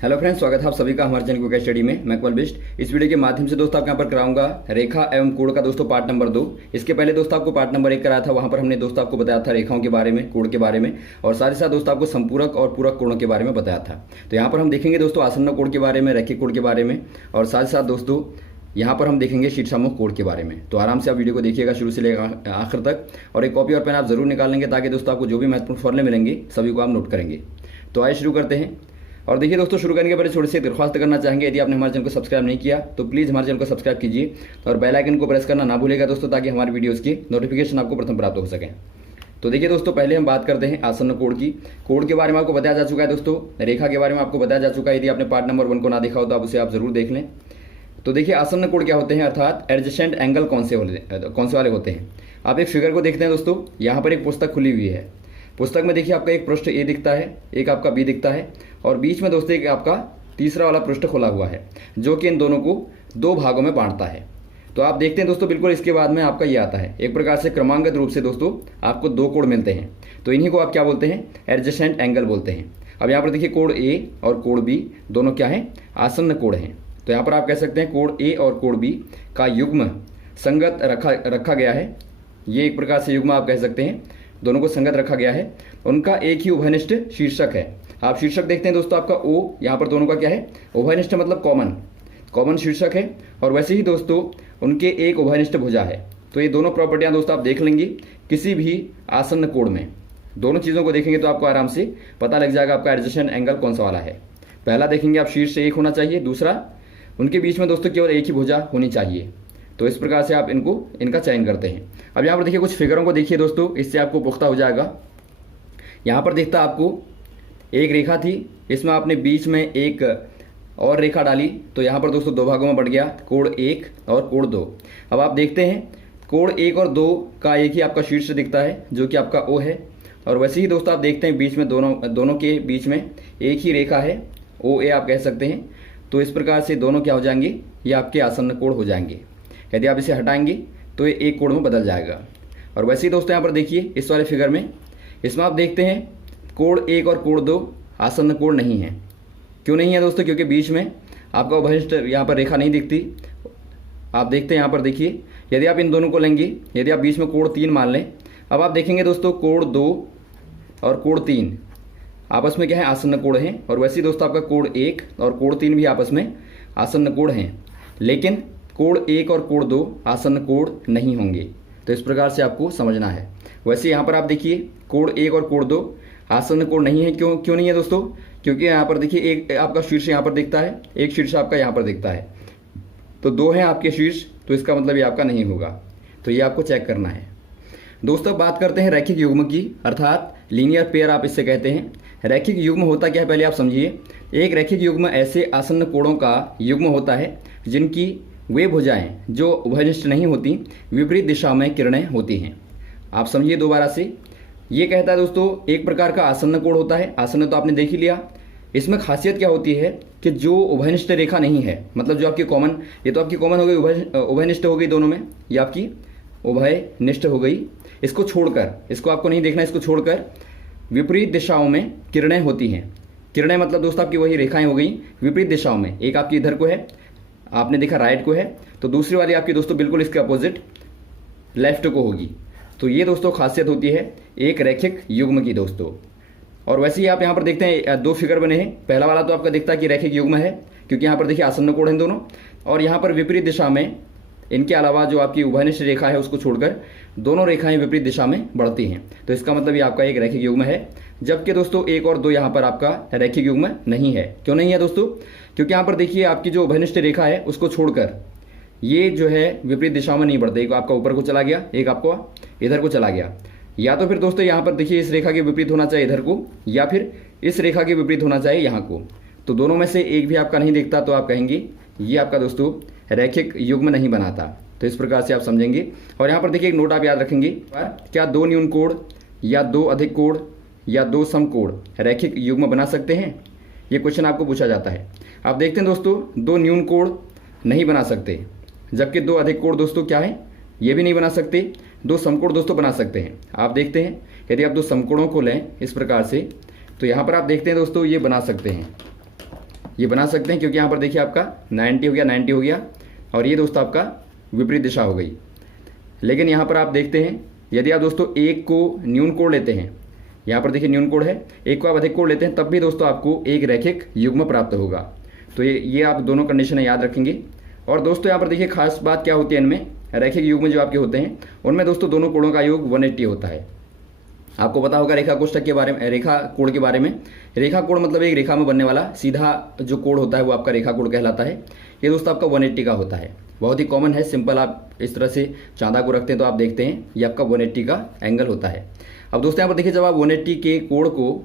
Hello friends, स्वागत है आप सभी का हमारे चैनल क्विक स्टडी में। मैं कमल बिष्ट। इस वीडियो के माध्यम से दोस्तों आपको यहाँ पर कराऊंगा रेखा एवं कोण का दोस्तों पार्ट नंबर 2। इसके पहले दोस्तों आपको पार्ट नंबर 1 कराया था, वहां पर हमने दोस्तों आपको बताया था रेखाओं के बारे में, कोण के बारे में, और साथ ही साथ दोस्तों आपको संपूरक और पूरक कोणों के बारे में बताया था। तो यहाँ पर हम देखेंगे दोस्तों आसन्न कोण के बारे में, रैखिक कोण के बारे में, और साथ ही साथ दोस्तों यहाँ पर हम देखेंगे शीर्षामुख कोण के बारे में। तो आराम से आप वीडियो को देखिएगा शुरू से लेकर आखिर तक, और एक कॉपी और पेन आप जरूर निकाल लेंगे ताकि दोस्तों आपको जो भी महत्वपूर्ण फॉर्मूले मिलेंगे सभी को आप नोट करेंगे। तो आइए शुरू करते हैं। और देखिए दोस्तों, शुरू करने के पहले छोटी सी दरख्वास्त करना चाहेंगे, यदि आपने हमारे चैनल को सब्सक्राइब नहीं किया तो प्लीज़ हमारे चैनल को सब्सक्राइब कीजिए और बेल आइकन को प्रेस करना ना भूलिएगा दोस्तों, ताकि हमारी वीडियोज़ की नोटिफिकेशन आपको प्रथम प्राप्त हो सके। तो देखिए दोस्तों, पहले हम बात करते हैं आसन्न कोण की। कोण के बारे में आपको बताया जा चुका है दोस्तों, रेखा के बारे में आपको बताया जा चुका है। यदि आपने पार्ट नंबर 1 को ना देखा हो तो आप उसे आप जरूर देख लें। तो देखिए आसन्न कोण क्या होते हैं, अर्थात एडजेसेंट एंगल कौन से वाले होते हैं। आप एक फिगर को देखते हैं दोस्तों, यहाँ पर एक पुस्तक खुली हुई है। पुस्तक में देखिए आपका एक पृष्ठ ए दिखता है, एक आपका बी दिखता है, और बीच में दोस्तों एक आपका तीसरा वाला पृष्ठ खुला हुआ है, जो कि इन दोनों को 2 भागों में बांटता है। तो आप देखते हैं दोस्तों, बिल्कुल इसके बाद में आपका ये आता है। एक प्रकार से क्रमांगत रूप से दोस्तों आपको 2 कोण मिलते हैं, तो इन्हीं को आप क्या बोलते हैं, एडजेसेंट एंगल बोलते हैं। अब यहाँ पर देखिए कोण ए और कोण बी दोनों क्या है, आसन्न कोण हैं। तो यहाँ पर आप कह सकते हैं कोण ए और कोण बी का युग्म संगत रखा गया है। ये एक प्रकार से युग्म आप कह सकते हैं, दोनों को संगत रखा गया है। उनका एक ही उभयनिष्ठ शीर्षक है। आप शीर्षक देखते हैं दोस्तों, आपका ओ, यहाँ पर दोनों का क्या है, उभयनिष्ठ मतलब कॉमन शीर्षक है। और वैसे ही दोस्तों उनके एक उभयनिष्ठ भुजा है। तो ये दोनों प्रॉपर्टियां दोस्तों आप देख लेंगे किसी भी आसन्न कोण में। दोनों चीज़ों को देखेंगे तो आपको आराम से पता लग जाएगा आपका एडजेसेंट एंगल कौन सा वाला है। पहला देखेंगे आप, शीर्ष एक होना चाहिए, दूसरा उनके बीच में दोस्तों केवल एक ही भुजा होनी चाहिए। तो इस प्रकार से आप इनका चयन करते हैं। अब यहाँ पर देखिए कुछ फिगरों को देखिए दोस्तों, इससे आपको पुख्ता हो जाएगा। यहाँ पर देखता आपको एक रेखा थी, इसमें आपने बीच में एक और रेखा डाली, तो यहाँ पर दोस्तों 2 भागों में बढ़ गया, कोण 1 और कोण 2। अब आप देखते हैं कोण 1 और 2 का एक ही आपका शीर्ष दिखता है, जो कि आपका ओ है। और वैसे ही दोस्तों आप देखते हैं बीच में दोनों के बीच में एक ही रेखा है, ओ ए आप कह सकते हैं। तो इस प्रकार से दोनों क्या हो जाएंगे, ये आपके आसन्न कोण हो जाएंगे। यदि आप इसे हटाएंगे तो ये एक कोण में बदल जाएगा। और वैसे ही दोस्तों यहाँ पर देखिए इस वाले फिगर में, इसमें आप देखते हैं कोण 1 और कोण 2 आसन्न कोण नहीं है। क्यों नहीं है दोस्तों, क्योंकि बीच में आपका उभयनिष्ठ यहाँ पर रेखा नहीं दिखती। आप देखते हैं यहाँ पर देखिए, यदि आप इन दोनों को लेंगे, यदि आप बीच में कोण 3 मान लें, अब आप देखेंगे दोस्तों कोण 2 और कोण 3 आपस में क्या है, आसन्न कोण हैं। और वैसे ही दोस्तों आपका कोण 1 और कोण 3 भी आपस में आसन्न कोण हैं, लेकिन कोण 1 और कोण 2 आसन्न कोण नहीं होंगे। तो इस प्रकार से आपको समझना है। वैसे यहाँ पर आप देखिए कोण 1 और कोण 2 आसन्न कोण नहीं है। क्यों नहीं है दोस्तों, क्योंकि यहाँ पर देखिए एक आपका शीर्ष यहाँ पर दिखता है, एक शीर्ष आपका यहाँ पर दिखता है, तो 2 हैं आपके शीर्ष, तो इसका मतलब ये आपका नहीं होगा। तो ये आपको चेक करना है दोस्तों। बात करते हैं रैखिक युग्म की, अर्थात लीनियर पेयर आप इससे कहते हैं। रैखिक युग्म होता क्या है पहले आप समझिए। एक रैखिक युग्म ऐसे आसन्न कोणों का युग्म होता है जिनकी वे भुजाएं जो उभयनिष्ठ नहीं होती, विपरीत दिशा में किरणें होती हैं। आप समझिए दोबारा से, ये कहता है दोस्तों एक प्रकार का आसन्न कोण होता है। आसन्न तो आपने देख ही लिया। इसमें खासियत क्या होती है कि जो उभयनिष्ठ रेखा नहीं है, मतलब जो आपकी कॉमन, ये तो आपकी कॉमन हो गई, उभयनिष्ठ हो गई दोनों में, ये आपकी उभयनिष्ठ हो गई। इसको छोड़कर, इसको आपको नहीं देखना, इसको छोड़कर विपरीत दिशाओं में किरणें होती हैं। किरणें मतलब दोस्तों आपकी वही रेखाएं हो गई विपरीत दिशाओं में। एक आपकी इधर को है, आपने देखा राइट को है, तो दूसरी वाली आपकी दोस्तों बिल्कुल इसके अपोजिट लेफ्ट को होगी। तो ये दोस्तों खासियत होती है एक रैखिक युग्म की दोस्तों। और वैसे ही आप यहाँ पर देखते हैं 2 फिगर बने हैं। पहला वाला तो आपका दिखता है कि रैखिक युग्म है, क्योंकि यहाँ पर देखिए आसन्न कोण हैं दोनों, और यहाँ पर विपरीत दिशा में इनके अलावा जो आपकी उभयनिष्ठ रेखा है उसको छोड़कर दोनों रेखाएं विपरीत दिशा में बढ़ती हैं। तो इसका मतलब ये आपका एक रैखिक युग्म है। जबकि दोस्तों 1 और 2 यहाँ पर आपका रैखिक युग्म नहीं है। क्यों नहीं है दोस्तों, क्योंकि यहाँ पर देखिए आपकी जो उभयनिष्ठ रेखा है उसको छोड़कर ये जो है विपरीत दिशा में नहीं बढ़ता। एक आपका ऊपर को चला गया, एक आपको इधर को चला गया। या तो फिर दोस्तों यहाँ पर देखिए इस रेखा के विपरीत होना चाहिए इधर को, या फिर इस रेखा के विपरीत होना चाहिए यहाँ को। तो दोनों में से एक भी आपका नहीं दिखता, तो आप कहेंगे ये आपका दोस्तों रैखिक युग्म नहीं बनाता। तो इस प्रकार से आप समझेंगे। और यहाँ पर देखिए एक नोट आप याद रखेंगे, क्या 2 न्यून कोण या 2 अधिक कोण या 2 सम कोण रैखिक युग्म बना सकते हैं? ये क्वेश्चन आपको पूछा जाता है। आप देखते हैं दोस्तों 2 न्यून कोण नहीं बना सकते, जबकि 2 अधिक कोण दोस्तों क्या है, ये भी नहीं बना सकते। 2 समकोण दोस्तों बना सकते हैं। आप देखते हैं यदि आप 2 समकोणों को लें इस प्रकार से, तो यहाँ पर आप देखते हैं दोस्तों ये बना सकते हैं, ये बना सकते हैं, क्योंकि यहाँ पर देखिए आपका 90 हो गया, 90 हो गया, और ये दोस्तों आपका विपरीत दिशा हो गई। लेकिन यहाँ पर आप देखते हैं, यदि आप दोस्तों एक को न्यून कोण लेते हैं, यहाँ पर देखिए न्यून कोण है, एक को आप अधिक कोण लेते हैं, तब भी दोस्तों आपको एक रैखिक युग्म प्राप्त होगा। तो ये आप दोनों कंडीशन याद रखेंगे। और दोस्तों यहाँ पर देखिए खास बात क्या होती है, इनमें रैखिक युग्म जो आपके होते हैं उनमें दोस्तों दोनों कोणों का योग 180 होता है। आपको पता होगा रेखा कोष्ठक के बारे में, रेखा कोण के बारे में। रेखा कोण मतलब एक रेखा में बनने वाला सीधा जो कोण होता है वो आपका रेखा कोण कहलाता है। ये दोस्तों आपका 180 का होता है, बहुत ही कॉमन है, सिंपल। आप इस तरह से चांदा को रखते हैं तो आप देखते हैं ये आपका 180 का एंगल होता है। अब दोस्तों यहाँ पर देखिए, जब आप 180 के कोण को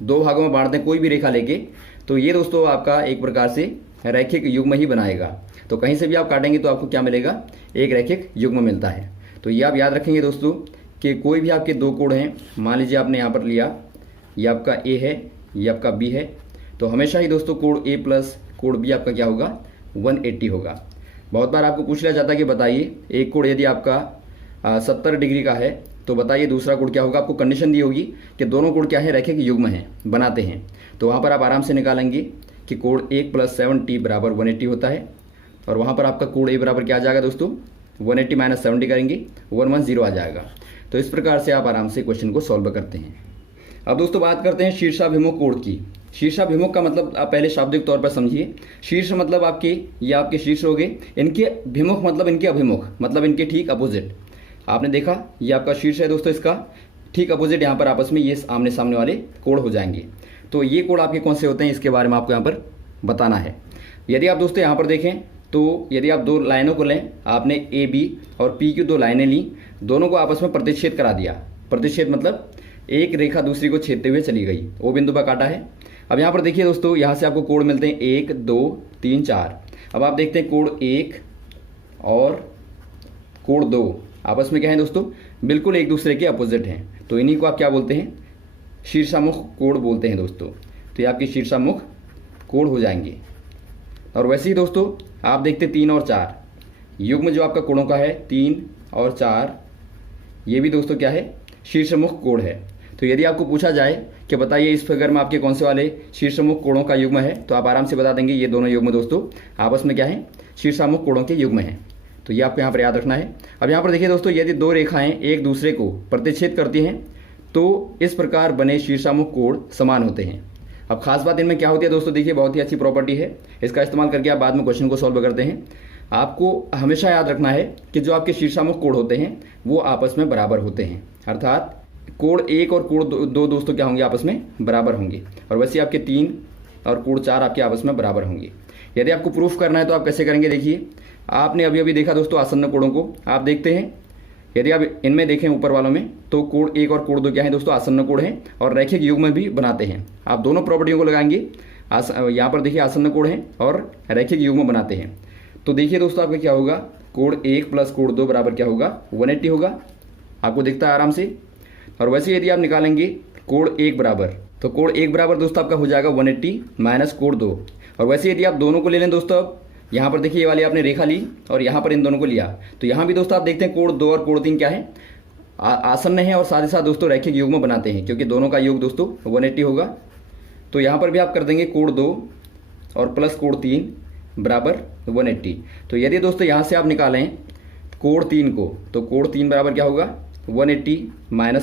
दो भागों में बांटते हैं कोई भी रेखा लेके, तो ये दोस्तों आपका एक प्रकार से रैखिक युग्म ही बनाएगा। तो कहीं से भी आप काटेंगे तो आपको क्या मिलेगा, एक रैखिक युग्म मिलता है। तो ये आप याद रखेंगे दोस्तों कि कोई भी आपके दो कोण हैं, मान लीजिए आपने यहाँ पर लिया, ये आपका ए है, ये आपका बी है, तो हमेशा ही दोस्तों कोण ए प्लस कोण बी आपका क्या होगा, 180 होगा। बहुत बार आपको पूछ लिया जाता है कि बताइए एक कोण यदि आपका 70 डिग्री का है तो बताइए दूसरा कोण क्या होगा। आपको कंडीशन दी होगी कि दोनों कोण क्या है, रैखिक युग्म हैं, बनाते हैं। तो वहाँ पर आप आराम से निकालेंगे कि कोण 1 + 70 बराबर 180 होता है। और वहाँ पर आपका कोण ए बराबर क्या आ जाएगा दोस्तों, 180 - 70 करेंगे, 110 आ जाएगा। तो इस प्रकार से आप आराम से क्वेश्चन को सॉल्व करते हैं। अब दोस्तों बात करते हैं शीर्षाभिमुख कोण की। शीर्षाभिमुख का मतलब आप पहले शाब्दिक तौर पर समझिए। शीर्ष मतलब आपके, ये आपके शीर्ष हो गए, इनके भिमुख मतलब इनके अभिमुख, मतलब इनके ठीक अपोजिट। आपने देखा ये आपका शीर्ष है दोस्तों, इसका ठीक अपोजिट यहाँ पर आपस में ये आमने सामने वाले कोण हो जाएंगे। तो ये कोण आपके कौन से होते हैं, इसके बारे में आपको यहाँ पर बताना है। यदि आप दोस्तों यहाँ पर देखें तो यदि आप दो लाइनों को लें, आपने ए बी और पी की दो लाइनें ली, दोनों को आपस में प्रतिच्छेद करा दिया। प्रतिच्छेद मतलब एक रेखा दूसरी को छेदते हुए चली गई, ओ बिंदु पर काटा है। अब यहाँ पर देखिए दोस्तों, यहाँ से आपको कोण मिलते हैं 1 2 3 4। अब आप देखते हैं कोण 1 और कोण 2 आपस में क्या है दोस्तों, बिल्कुल एक दूसरे के अपोजिट हैं। तो इन्हीं को आप क्या बोलते हैं, शीर्षामुख कोण बोलते हैं दोस्तों। तो ये आपके शीर्षामुख कोण हो जाएंगे। और वैसे ही दोस्तों आप देखते 3 और 4 युग्म जो आपका कोणों का है, 3 और 4, ये भी दोस्तों क्या है, शीर्षमुख कोण है। तो यदि आपको पूछा जाए कि बताइए इस फिगर में आपके कौन से वाले शीर्षमुख कोणों का युग्म है, तो आप आराम से बता देंगे ये दोनों युग्म दोस्तों आपस में क्या है, शीर्षामुख कोणों के युग्म हैं। तो ये आपको यहाँ पर याद रखना है। अब यहाँ पर देखिए दोस्तों, यदि दो रेखाएं एक दूसरे को प्रतिच्छेद करती हैं तो इस प्रकार बने शीर्षामुख कोण समान होते हैं। अब खास बात इनमें क्या होती है दोस्तों, देखिए बहुत ही अच्छी प्रॉपर्टी है, इसका इस्तेमाल करके आप बाद में क्वेश्चन को सॉल्व करते हैं। आपको हमेशा याद रखना है कि जो आपके शीर्षामुख कोण होते हैं वो आपस में बराबर होते हैं, अर्थात कोण 1 और कोण 2 दोस्तों क्या होंगे, आपस में बराबर होंगे। और वैसे आपके 3 और कोण 4 आपके आपस में बराबर होंगे। यदि आपको प्रूफ करना है तो आप कैसे करेंगे, देखिए आपने अभी अभी देखा दोस्तों आसन्न कोणों को, आप देखते हैं यदि आप इनमें देखें ऊपर वालों में, तो कोण 1 और कोण 2 क्या है दोस्तों, आसन्न कोण है और रैखिक युग्म भी बनाते हैं। आप दोनों प्रॉपर्टियों को लगाएंगे, यहाँ पर देखिए आसन्न कोण है और रैखिक युग्म बनाते हैं। तो देखिए दोस्तों आपका क्या होगा, कोण 1 + कोण 2 बराबर क्या होगा, 180 होगा, आपको दिखता है आराम से। और वैसे यदि आप निकालेंगे कोण 1 बराबर, तो कोण 1 बराबर दोस्तों आपका हो जाएगा 180 - कोण 2। और वैसे यदि आप दोनों को ले लें दोस्तों, अब यहाँ पर देखिए ये वाली आपने रेखा ली और यहाँ पर इन दोनों को लिया, तो यहाँ भी दोस्तों आप देखते हैं कोण 2 और कोण 3 क्या है, आसन्न है और साथ ही साथ दोस्तों रैखिक युग्म बनाते हैं, क्योंकि दोनों का योग दोस्तों 180 होगा। तो यहाँ पर भी आप कर देंगे कोण 2 और प्लस कोण 3 बराबर 180। तो यदि दोस्तों यहाँ से आप निकालें कोण 3 को, तो कोण 3 बराबर क्या होगा, 180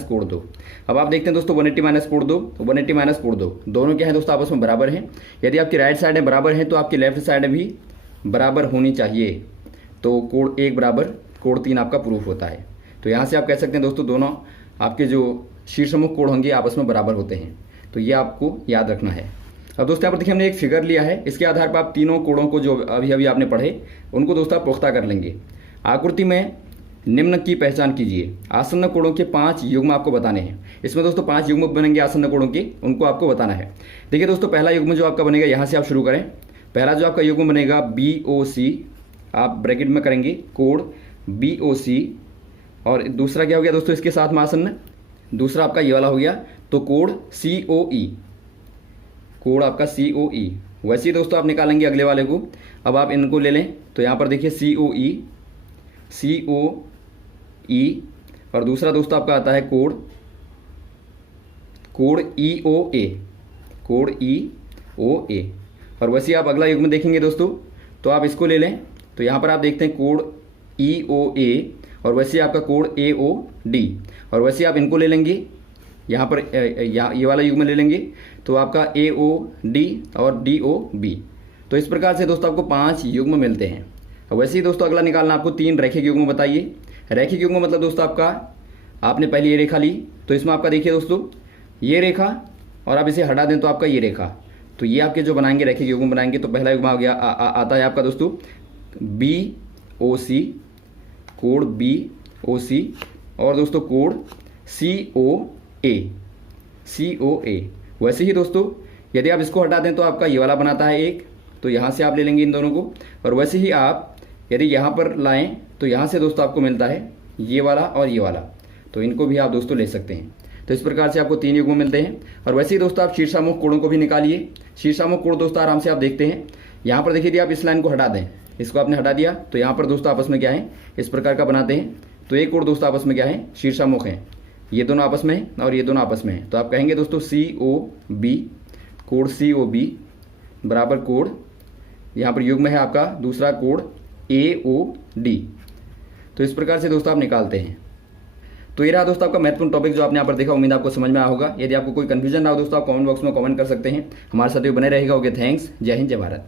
- कोण 2। अब आप देखते हैं दोस्तों 180 - कोण 2, 180 - कोण 2 दोनों क्या है दोस्तों आपस में बराबर हैं। यदि आपकी राइट साइड में बराबर है तो आपकी लेफ्ट साइड भी बराबर होनी चाहिए। तो कोण 1 बराबर कोण 3 आपका प्रूफ होता है। तो यहाँ से आप कह सकते हैं दोस्तों दोनों आपके जो शीर्षमुख कोण होंगे आपस में बराबर होते हैं। तो ये आपको याद रखना है। अब दोस्तों यहाँ पर देखिए हमने एक फिगर लिया है, इसके आधार पर आप तीनों कोणों को जो अभी अभी आपने पढ़े उनको दोस्तों आप पुख्ता कर लेंगे। आकृति में निम्न की पहचान कीजिए। आसन्न कोणों के 5 युग्म आपको बताने हैं। इसमें दोस्तों 5 युग्म बनेंगे आसन्न कोणों के, उनको आपको बताना है। देखिए दोस्तों पहला युग्म जो आपका बनेगा, यहाँ से आप शुरू करें। पहला जो आपका युग्म बनेगा BOC, आप ब्रैकेट में करेंगे कोण BOC। और दूसरा क्या हो गया दोस्तों इसके साथ में आसन्न, दूसरा आपका ये वाला हो गया, तो कोण COE, कोण आपका COE। वैसे ही दोस्तों आप निकालेंगे अगले वाले को। अब आप इनको ले लें, तो यहाँ पर देखिए COE और दूसरा दोस्तों आपका आता है कोण EOA, कोण EOA। और वैसे ही आप अगला युग्म देखेंगे दोस्तों, तो आप इसको ले लें, तो यहाँ पर आप देखते हैं कोड EOA और वैसे ही आपका कोड AOD, और वैसे ही आप इनको ले लेंगे, यहाँ पर ये वाला युग्म ले लेंगे तो आपका AOD और DOB। तो इस प्रकार से दोस्तों आपको 5 युग्म मिलते हैं। और वैसे ही दोस्तों अगला निकालना आपको 3 रैखिक युग्म बताइए। रैखिक युग्म मतलब दोस्तों आपका, आपने पहले ये रेखा ली तो इसमें आपका देखिए दोस्तों ये रेखा, और आप इसे हटा दें तो आपका ये रेखा, तो ये आपके जो बनाएंगे रैखिक युग्म बनाएंगे। तो पहला युग्म आ गया आता है आपका दोस्तों BOC, कोड BOC, और दोस्तों कोड COA। वैसे ही दोस्तों यदि आप इसको हटा दें तो आपका ये वाला बनाता है एक, तो यहाँ से आप ले लेंगे इन दोनों को। और वैसे ही आप यदि यहाँ पर लाएं तो यहाँ से दोस्तों आपको मिलता है ये वाला और ये वाला, तो इनको भी आप दोस्तों ले सकते हैं। तो इस प्रकार से आपको 3 युग्म मिलते हैं। और वैसे ही दोस्तों आप शीर्षामुख कोणों को भी निकालिए। शीर्षामुख कोण दोस्तों आराम से आप देखते हैं, यहाँ पर देखिए यदि आप इस लाइन को हटा दें, इसको आपने हटा दिया तो यहाँ पर दोस्तों आपस में क्या है, इस प्रकार का बनाते हैं। तो एक कोण दोस्तों आपस में क्या है, शीर्षामुख है, ये दोनों आपस में है और ये दोनों आपस में है। तो आप कहेंगे दोस्तों COB, कोड COB बराबर कोड, यहाँ पर युग्म है आपका दूसरा कोड AOD। तो इस प्रकार से दोस्तों आप निकालते हैं। तो ये रहा दोस्तों आपका महत्वपूर्ण टॉपिक जो आपने यहाँ पर देखा। उम्मीद आपको समझ में आया होगा। यदि आपको कोई कंफ्यूजन रहा हो दोस्तों, आप कमेंट बॉक्स में कमेंट कर सकते हैं। हमारे साथ बने रहेगा। Okay, thanks. जय हिंद, जय भारत।